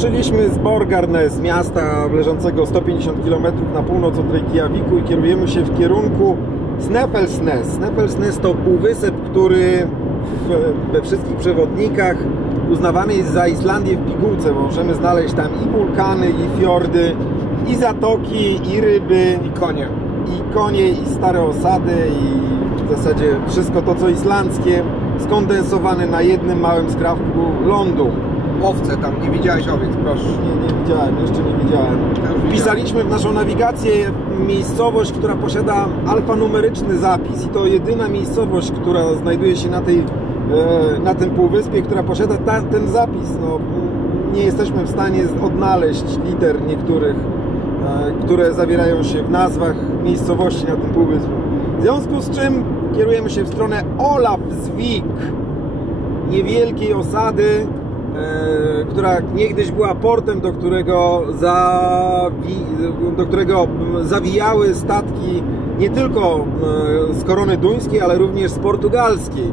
Wyruszyliśmy z Borgarne, z miasta leżącego 150 km na północ od Reykjaviku i kierujemy się w kierunku Snæfellsnes. Snæfellsnes to półwysep, który w, we wszystkich przewodnikach uznawany jest za Islandię w pigułce. Możemy znaleźć tam i wulkany, i fiordy, i zatoki, i ryby, I konie. i konie, i stare osady, i w zasadzie wszystko to, co islandzkie, skondensowane na jednym małym skrawku lądu. Owce tam, nie widziałeś owiec, proszę. Nie, nie widziałem, jeszcze nie widziałem. Wpisaliśmy w naszą nawigację miejscowość, która posiada alfanumeryczny zapis i to jedyna miejscowość, która znajduje się na, tej, e, na tym półwyspie, która posiada ta, ten zapis. No, nie jesteśmy w stanie odnaleźć liter niektórych, e, które zawierają się w nazwach miejscowości na tym półwyspiu. W związku z czym kierujemy się w stronę Olafsvik, niewielkiej osady, która niegdyś była portem, do którego, zawi, do którego zawijały statki nie tylko e, z korony duńskiej, ale również z portugalskiej.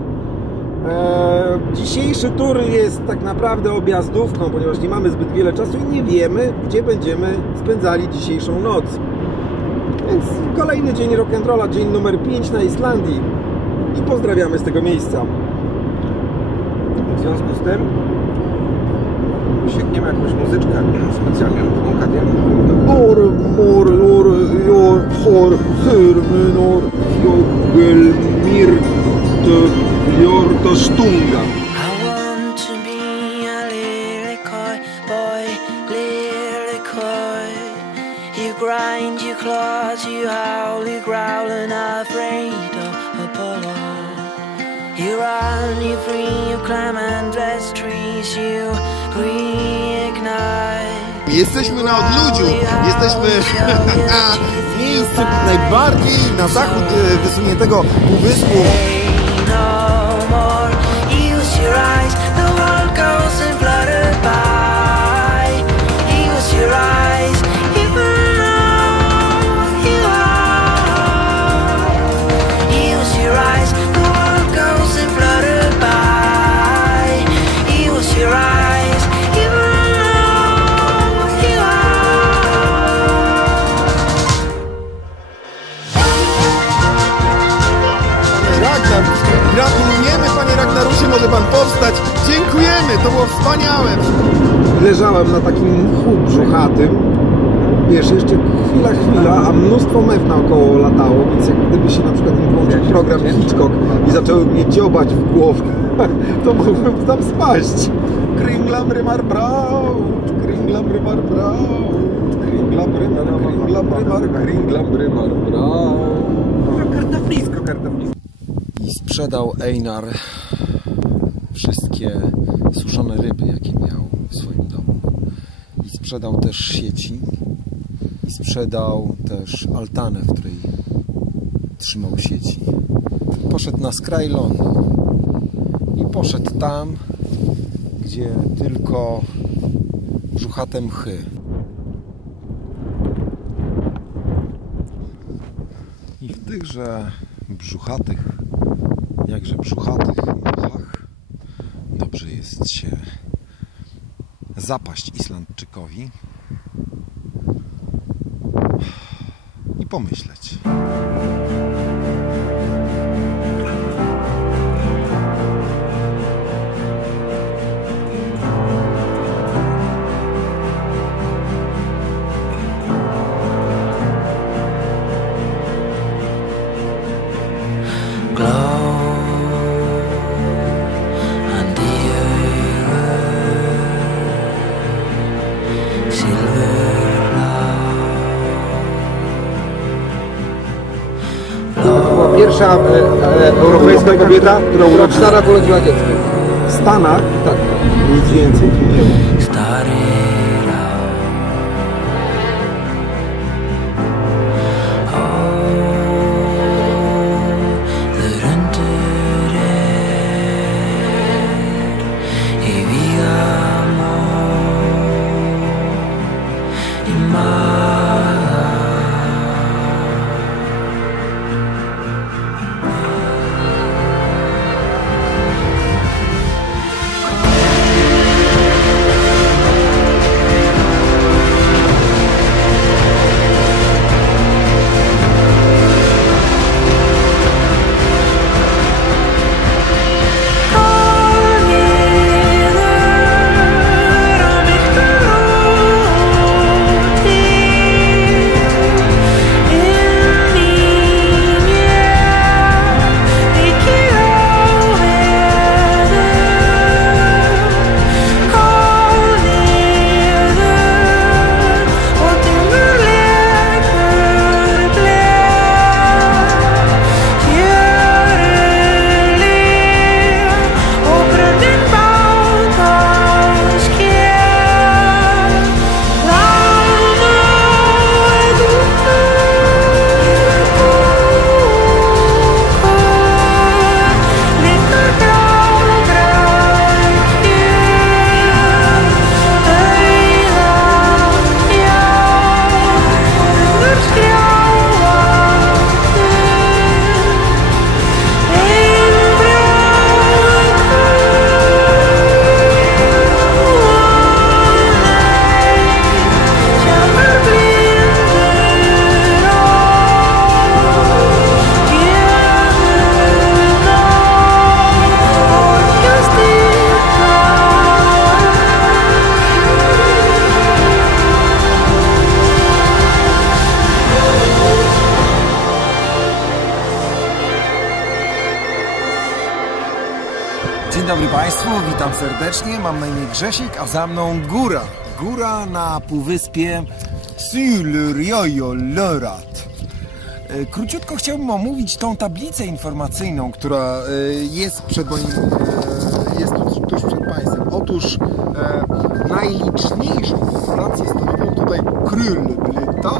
E, dzisiejszy tur jest tak naprawdę objazdówką, ponieważ nie mamy zbyt wiele czasu i nie wiemy, gdzie będziemy spędzali dzisiejszą noc. Więc kolejny dzień rock'n'rolla, dzień numer 5 na Islandii i pozdrawiamy z tego miejsca. W związku z tym I jakąś muzyczkę specjalnie a taką coy Or, mor, or, jor, minor, jogel, mir, te, jor, stunga. Grind, you claws, you howl, you growl, and afraid of Apollo. You run, you free, you climb and trees, you breathe. Jesteśmy na odludziu, jesteśmy w miejscu najbardziej na zachód e, wysuniętego półwyspu. Leżałem na takim mchu brzuchatym. Wiesz, jeszcze chwila, chwila, a mnóstwo mew naokoło latało, więc jak gdyby się na przykład im włączył program Hitchcock i zaczęły mnie dziobać w głowę, to mógłbym tam spaść. Kringlam rymar braut, kringlam rymar braut, kringlam rymar, kringlam rymar, kringlam rymar braut. Kartaflisko, kartaflisko. I sprzedał Einar wszystkie suszone ryby, jakie miał w swoim domu. I sprzedał też sieci. I sprzedał też altanę, w której trzymał sieci. Poszedł na skraj lądu. I poszedł tam, gdzie tylko brzuchate mchy. I w tychże brzuchatych, jakże brzuchatych mchach dobrze jest się zapaść Islandczykowi i pomyśleć. Pierwsza e, e, europejska kobieta, która urodziła. Dziecko. W Stanach tak, nic więcej nie. Witam serdecznie, mam na imię Grzesiek, a za mną góra. Góra na półwyspie Sul-Riojo-Lorat. E, Króciutko chciałbym omówić tą tablicę informacyjną, która e, jest przed moim, e, jest tuż, przed Państwem. Otóż najliczniejszą populację stanowią tutaj Krylblita,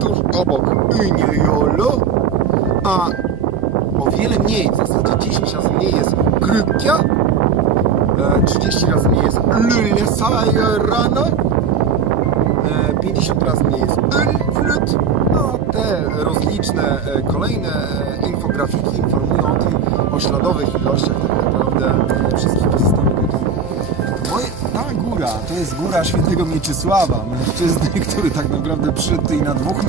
tuż obok Uniolo, a o wiele mniej, w zasadzie 10 razy mniej jest Krykia, e, 30 razy mniej jest e, 50 razy mniej jest Ulflut, no te rozliczne e, kolejne e, infografiki informują o tym, o śladowych ilościach tak naprawdę e, góra to jest góra świętego Mieczysława, mężczyzny, który tak naprawdę tutaj na dwóch,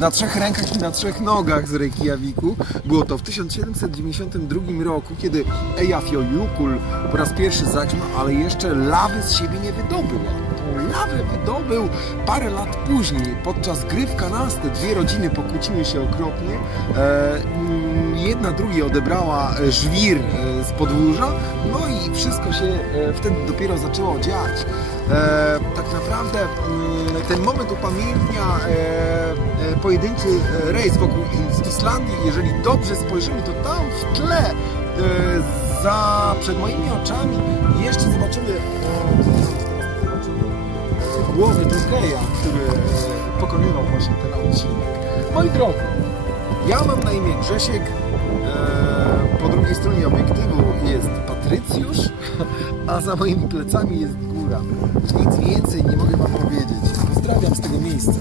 na, trzech rękach i na trzech nogach z Reykjaviku. Było to w 1792 roku, kiedy Eyjafjallajökull po raz pierwszy zagrzmiał, ale jeszcze lawy z siebie nie wydobył. Tą lawę wydobył parę lat później, podczas gry w kanastę. Dwie rodziny pokłóciły się okropnie. E, mm, jedna drugiej odebrała e, żwir e, z podwórza, no i wszystko się wtedy dopiero zaczęło dziać. Tak naprawdę mm, ten moment upamiętnia pojedynczy rejs wokół Is- Islandii. Jeżeli dobrze spojrzymy, to tam w tle za, przed moimi oczami jeszcze zobaczymy głowy Jokeja, który e, pokonywał właśnie ten odcinek. Moi drodzy, ja mam na imię Grzesiek. E, po drugiej stronie obiektywu jest Patrycjusz, a za moimi plecami jest góra. Nic więcej nie mogę Wam powiedzieć. Pozdrawiam z tego miejsca.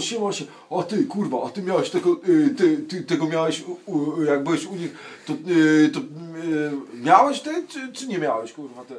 O, siema się. A ty, kurwa, a ty miałeś tego, y, ty, ty tego miałeś, jak byłeś u nich, to, y, to y, miałeś te, czy, czy nie miałeś, kurwa, te?